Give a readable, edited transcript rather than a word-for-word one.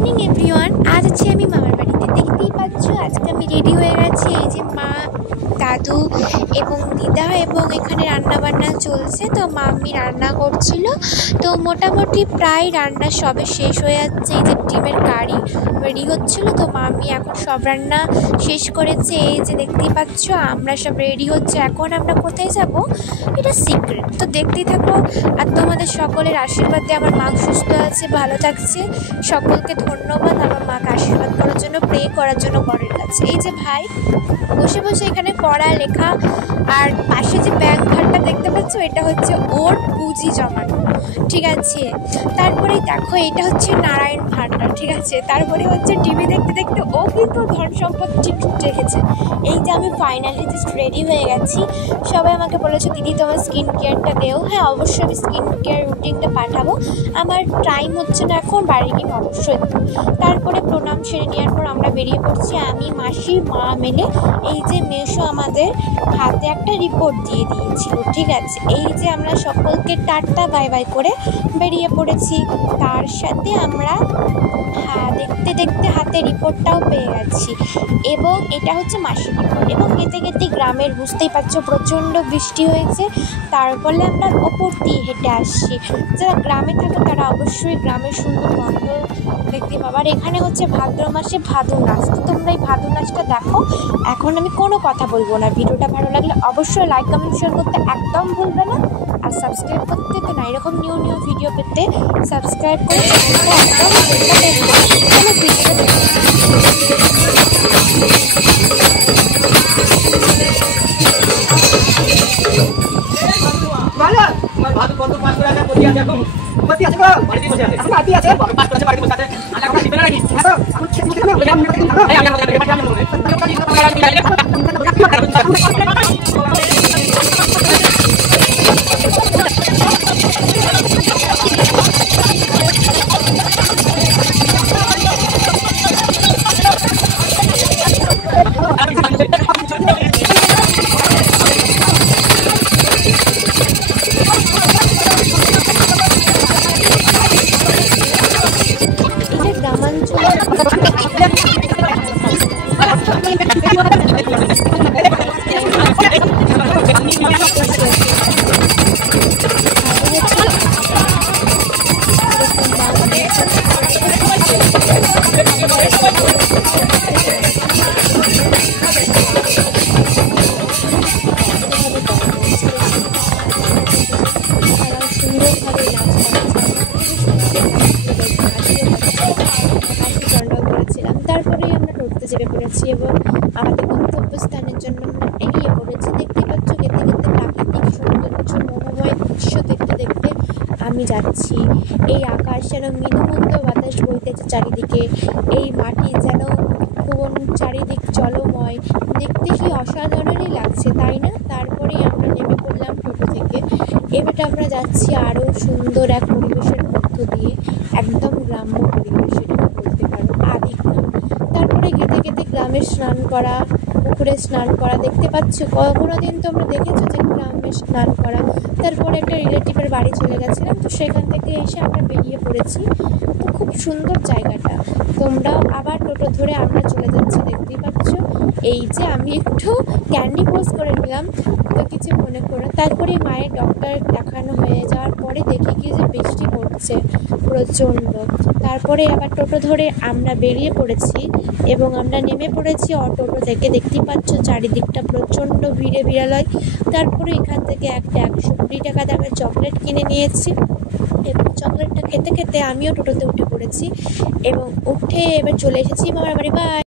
Morning everyone. আজ আছি আমি মামার বাড়িতে। দেখতেই পাচ্ছ আজকে আমি রেডি হয়ে গেছি। এই যে মা, দাদু এবং দিদা, এবং এখানে রান্না বান্না চলছে। তো মাম্মি রান্না করছিল, তো মোটামুটি প্রায় রান্না সবে শেষ হয়ে যাচ্ছে। এই যে ডিমের কারি রেডি হচ্ছিল, তো মাম্মি এখন সব রান্না শেষ করেছে। এই যে দেখতেই পাচ্ছ আমরা সব রেডি হচ্ছে। এখন আমরা কোথায় যাব এটা সিক্রেট, তো দেখতেই থাকো। আর তোমাদের সকলের আশীর্বাদে আমার মা সুস্থ আছে, ভালো থাকছে। সকলকে ধন্যবাদ আমার মাকে আশীর্বাদ করার জন্য, প্রে করার জন্য বরের কাছে। এই যে ভাই বসে বসে এখানে পড়া লেখা, আর পাশে যে ব্যাংক ঘরটা দেখতে পাচ্ছ এটা হচ্ছে ওর পুঁজি জমানো, ঠিক আছে। তারপরে দেখো এটা হচ্ছে নারায়ণ ভান্ডার, ঠিক আছে। তারপরে হচ্ছে টিভি দেখতে দেখতে ও কিন্তু ধন সম্পদ ঠিক রেখেছে। এই যে আমি ফাইনালি জাস্ট রেডি হয়ে গেছি। সবাই আমাকে বলেছে দিদি তোমার স্কিন কেয়ারটা দেও। হ্যাঁ অবশ্যই আমি স্কিন কেয়ার রুটিনটা পাঠাবো, আমার টাইম হচ্ছে না এখন, বাড়ি গিয়ে অবশ্যই। তারপরে প্রণাম সেরে নেওয়ার পর আমরা বেরিয়ে পড়ছি আমি, মাসি, মা মিলে। এই যে মেশো আমাদের হাতে একটা রিপোর্ট দিয়ে দিয়েছিল, ঠিক আছে। এই যে আমরা সকলকে টাটা বাই বাই করে বেরিয়ে পড়েছি। তার সাথে আমরা দেখতে দেখতে হাতে রিপোর্টটাও পেয়ে গেছি, এবং এটা হচ্ছে মাসির রিপোর্ট। এবং যেতে যেতে গ্রামের, বুঝতেই পারছো প্রচণ্ড বৃষ্টি হয়েছে, তার ফলে আমরা ওপর দিয়ে হেঁটে আসছি। যারা গ্রামে থাকে তারা অবশ্যই গ্রামের সুন্দর গন্ধ দেখতে পাবো। আর এখানে হচ্ছে ভাদ্র মাসে ভাদু নাচ, তো তোমরা এই ভাদু নাচটা দেখো। এখন আমি কোনো কথা বলবো না। ভিডিওটা ভালো লাগলে অবশ্যই লাইক কমেন্ট শেয়ার করতে একদম ভুলবে না, আর সাবস্ক্রাইব করতে তো না, এরকম নিউ ভিডিও পেতে সাবস্ক্রাইব করে একদম তারপরেই আমরা টোটোতে চেপে পড়েছি এবং আমাদের গন্তব্যস্থানের জন্য আমরা বেরিয়ে পড়েছি। দেখতে পাচ্ছ যেতে যেতে প্রাকৃতিক সৌন্দর্য, মনোময় দৃশ্য দেখতে দেখতে আমি যাচ্ছি। এই আকাশ যেন মৃদুমন্দ বাতাস বইতেছে চারিদিকে, এই মাটি যেন কোন চারিদিক জলময়, দেখতে কি অসাধারণই লাগছে, তাই না? তারপরেই আমরা নেমে পড়লাম টোটো থেকে। এবারে আমরা যাচ্ছি আরও সুন্দর এক পরিবেশের মধ্য দিয়ে, একদম গ্রাম্য পরিবেশ, এটাকে বলতে পারো আদি গ্রাম। তারপরে গেতে গেতে গ্রামে স্নান করা, পুকুরে স্নান করা, দেখতে পাচ্ছ কোনো দিন তোমরা দেখেছো যে গ্রামে স্নান করা। তারপরে একটা রিলেটিভের বাড়ি চলে গেছিলাম, তো সেখান থেকে এসে আমরা বেরিয়ে পড়েছি। তো খুব সুন্দর জায়গাটা, তোমরাও আবার টোটো ধরে আমরা চলে যাচ্ছি, দেখতেই পাচ্ছ। এই যে আমি একটু ক্যান্ডি পোজ করে নিলাম, তো কিছু মনে করো। তারপরে মায়ের ডক্টর দেখানো হয়ে যাওয়ার পরে দেখি কি যে বৃষ্টি পড়ছে প্রচণ্ড। তারপরে আবার টোটো ধরে আমরা বেরিয়ে পড়েছি এবং আমরা নেমে পড়েছি অটোটো থেকে। দেখতেই পাচ্ছ চারিদিকটা প্রচণ্ড ভিড়ে বিড়ালয়। তারপরে এখান থেকে একটা 120 টাকা দামের চকলেট কিনে নিয়েছি, এবং চকলেটটা খেতে খেতে আমিও টোটোতে উঠে পড়েছি এবং উঠে এবার চলে এসেছি মামার বাড়ি। বাই।